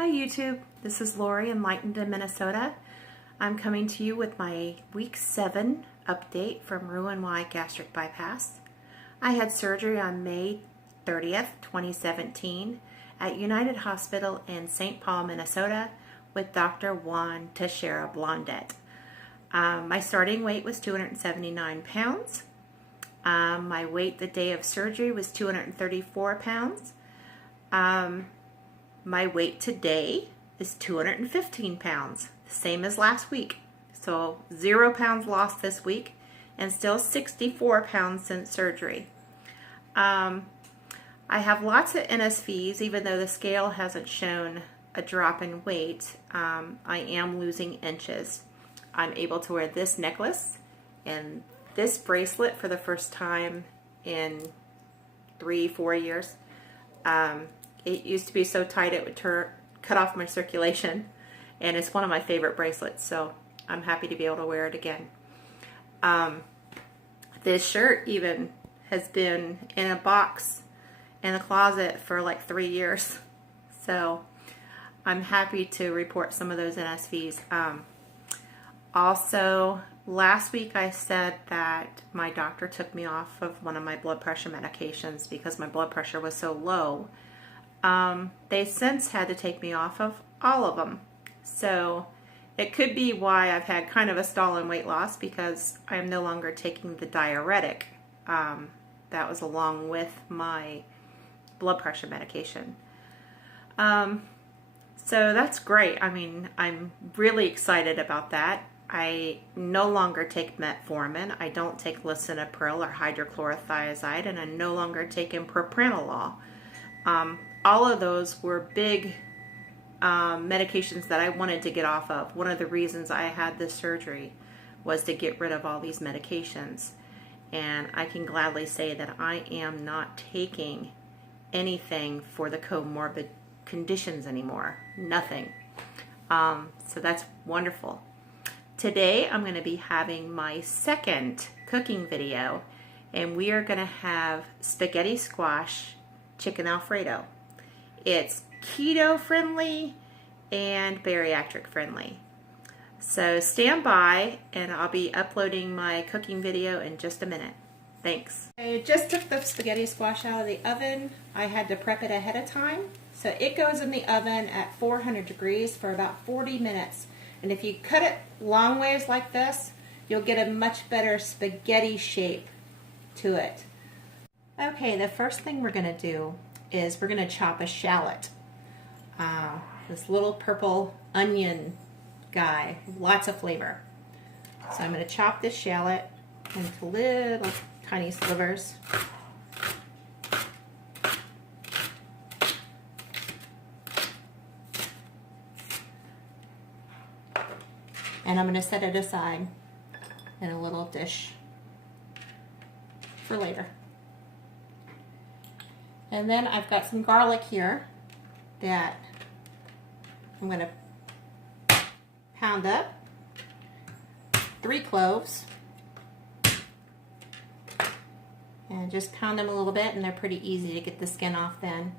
Hi YouTube, this is Lori in Minnesota. I'm coming to you with my week 7 update from RNY gastric bypass. I had surgery on May 30th, 2017 at United Hospital in St. Paul, Minnesota with Dr. Juan Teixeira Blondet. My starting weight was 279 pounds. My weight the day of surgery was 234 pounds. My weight today is 215 pounds, same as last week. So 0 pounds lost this week and still 64 pounds since surgery. I have lots of NSVs, even though the scale hasn't shown a drop in weight. I am losing inches. I'm able to wear this necklace and this bracelet for the first time in 3-4 years. It used to be so tight it would cut off my circulation, and it's one of my favorite bracelets, so I'm happy to be able to wear it again. This shirt even has been in a box in the closet for like 3 years, so I'm happy to report some of those NSVs. Also, last week I said that my doctor took me off of one of my blood pressure medications because my blood pressure was so low. They since had to take me off of all of them. So it could be why I've had kind of a stall in weight loss, because I'm no longer taking the diuretic that was along with my blood pressure medication. So that's great. I mean, I'm really excited about that. I no longer take metformin. I don't take lisinopril or hydrochlorothiazide, and I'm no longer taking propranolol. All of those were big medications that I wanted to get off of. One of the reasons I had this surgery was to get rid of all these medications. And I can gladly say that I am not taking anything for the comorbid conditions anymore. Nothing. So that's wonderful. Today I'm going to be having my second cooking video, and we are going to have spaghetti squash chicken Alfredo. It's keto friendly and bariatric friendly. So stand by and I'll be uploading my cooking video in just a minute. Thanks. I just took the spaghetti squash out of the oven. I had to prep it ahead of time. So it goes in the oven at 400 degrees for about 40 minutes. And if you cut it long ways like this, you'll get a much better spaghetti shape to it. Okay, the first thing we're going to do is we're going to chop a shallot. This little purple onion guy, lots of flavor. So I'm going to chop this shallot into little tiny slivers. And I'm going to set it aside in a little dish for later. And then I've got some garlic here that I'm going to pound up. 3 cloves. And just pound them a little bit, and they're pretty easy to get the skin off then.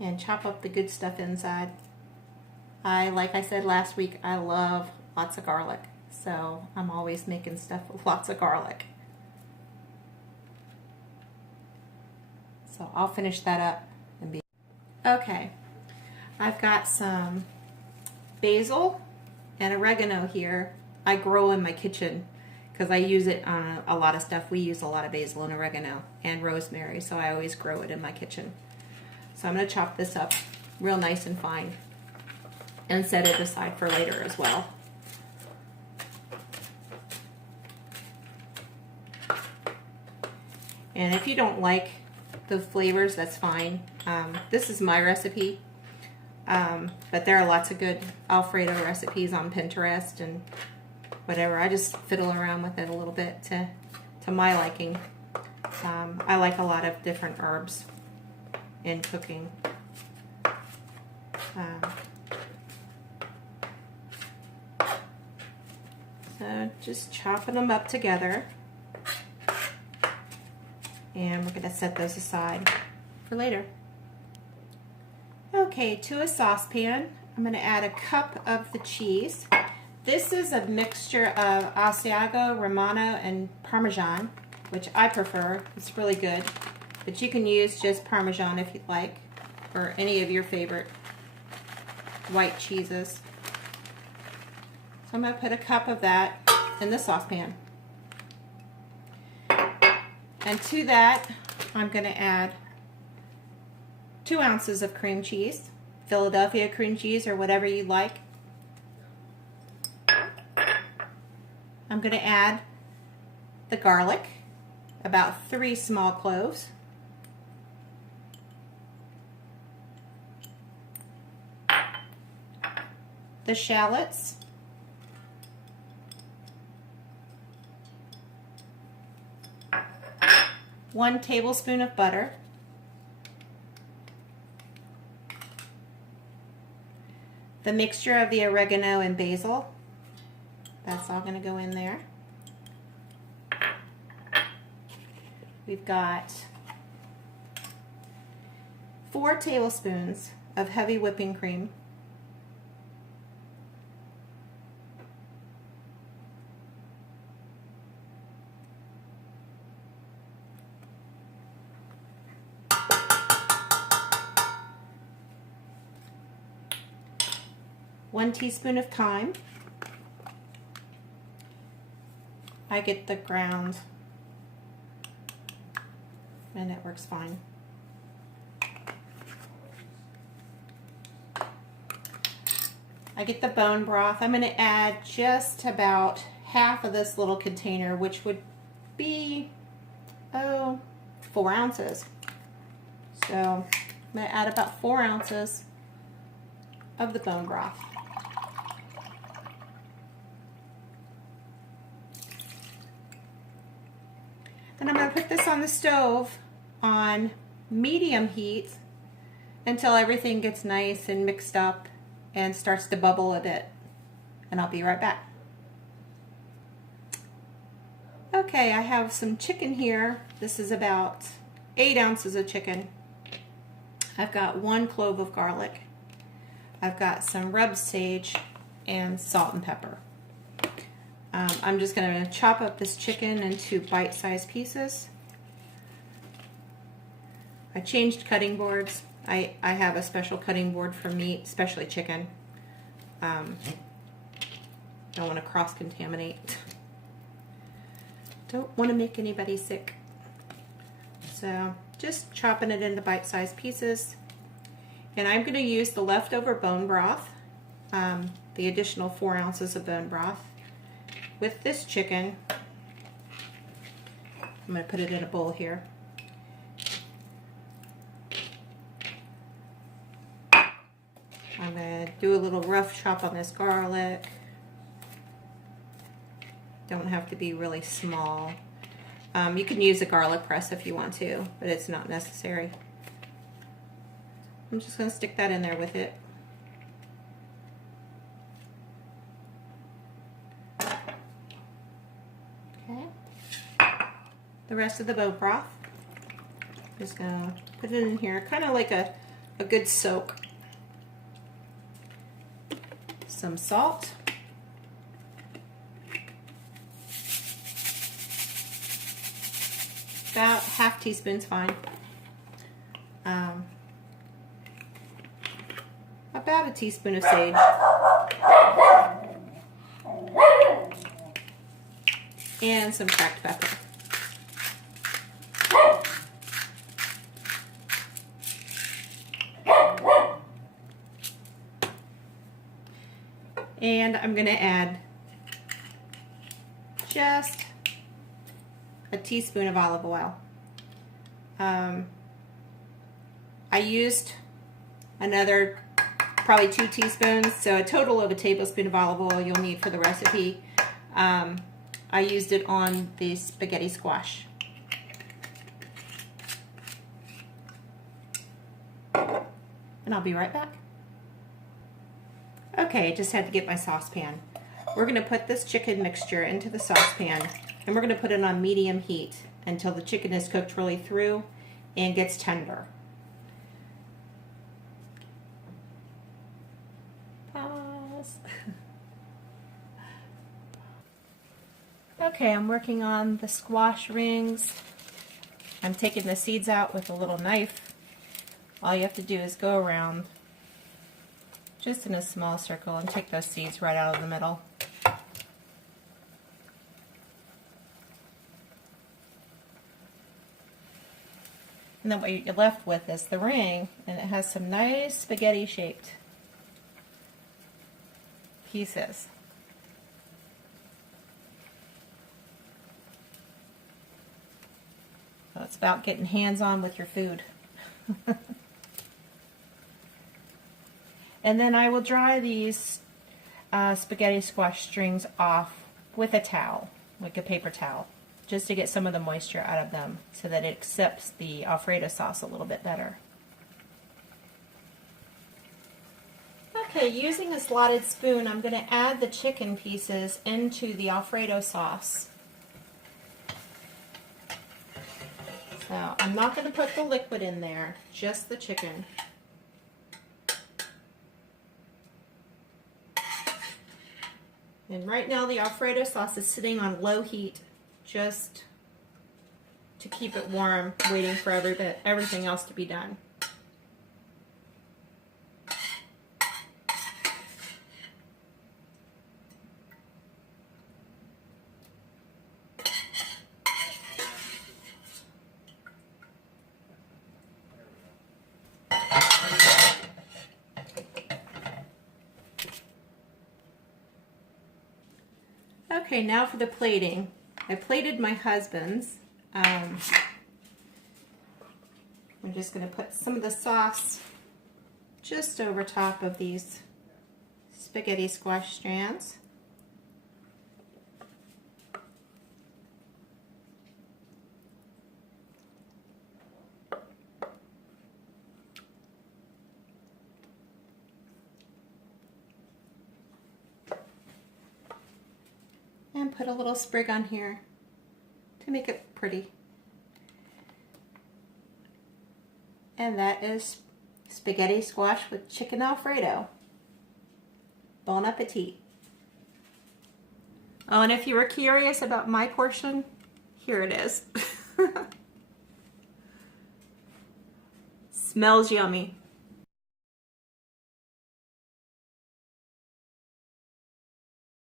And chop up the good stuff inside. Like I said last week, I love lots of garlic. So I'm always making stuff with lots of garlic. So I'll finish that up and be okay. I've got some basil and oregano here. I grow in my kitchen because I use it on a lot of stuff. We use a lot of basil and oregano and rosemary, so I always grow it in my kitchen. So I'm going to chop this up real nice and fine and set it aside for later as well. And if you don't like the flavors, that's fine. This is my recipe, but there are lots of good Alfredo recipes on Pinterest and whatever. I just fiddle around with it a little bit to my liking. I like a lot of different herbs in cooking. So just chopping them up together. And we're going to set those aside for later. Okay, to a saucepan, I'm going to add a cup of the cheese. This is a mixture of Asiago, Romano, and Parmesan, which I prefer. It's really good. But you can use just Parmesan if you'd like, or any of your favorite white cheeses. So I'm going to put a cup of that in the saucepan. And to that, I'm going to add 2 ounces of cream cheese, Philadelphia cream cheese or whatever you like. I'm going to add the garlic, about 3 small cloves. The shallots. One tablespoon of butter. The mixture of the oregano and basil. That's all going to go in there. We've got 4 tablespoons of heavy whipping cream. One teaspoon of thyme. I get the ground and it works fine. I get the bone broth. I'm going to add just about half of this little container, which would be 4 ounces. So I'm going to add about 4 ounces of the bone broth. And I'm going to put this on the stove on medium heat until everything gets nice and mixed up and starts to bubble a bit. And I'll be right back. Okay, I have some chicken here. This is about 8 ounces of chicken. I've got 1 clove of garlic. I've got some rubbed sage and salt and pepper. I'm just going to chop up this chicken into bite-sized pieces. I changed cutting boards. I have a special cutting board for meat, especially chicken. Don't want to cross-contaminate. Don't want to make anybody sick. So just chopping it into bite-sized pieces. And I'm going to use the leftover bone broth, the additional 4 ounces of bone broth. With this chicken, I'm going to put it in a bowl here. I'm going to do a little rough chop on this garlic. Don't have to be really small. You can use a garlic press if you want to, but it's not necessary. I'm just going to stick that in there with it. Okay. The rest of the bone broth, just going to put it in here, kind of like a good soak. Some salt. About half teaspoon's fine. About a teaspoon of sage. And some cracked pepper. And I'm going to add just a teaspoon of olive oil. I used another probably 2 teaspoons, so a total of a tablespoon of olive oil you'll need for the recipe. I used it on the spaghetti squash. And I'll be right back. Okay, just had to get my saucepan. We're going to put this chicken mixture into the saucepan, and we're going to put it on medium heat until the chicken is cooked really through and gets tender. Okay, I'm working on the squash rings. I'm taking the seeds out with a little knife. All you have to do is go around just in a small circle and take those seeds right out of the middle. And then what you're left with is the ring, and it has some nice spaghetti shaped pieces. So it's about getting hands-on with your food. And then I will dry these spaghetti squash strings off with a towel, like a paper towel, just to get some of the moisture out of them so that it accepts the Alfredo sauce a little bit better. Okay, using a slotted spoon, I'm going to add the chicken pieces into the Alfredo sauce. So I'm not going to put the liquid in there, just the chicken. And right now the Alfredo sauce is sitting on low heat just to keep it warm, waiting for everything else to be done. Okay, now for the plating. I plated my husband's. I'm just going to put some of the sauce just over top of these spaghetti squash strands. And put a little sprig on here to make it pretty. And that is spaghetti squash with chicken Alfredo. Bon appetit. Oh, and if you were curious about my portion, here it is. Smells yummy.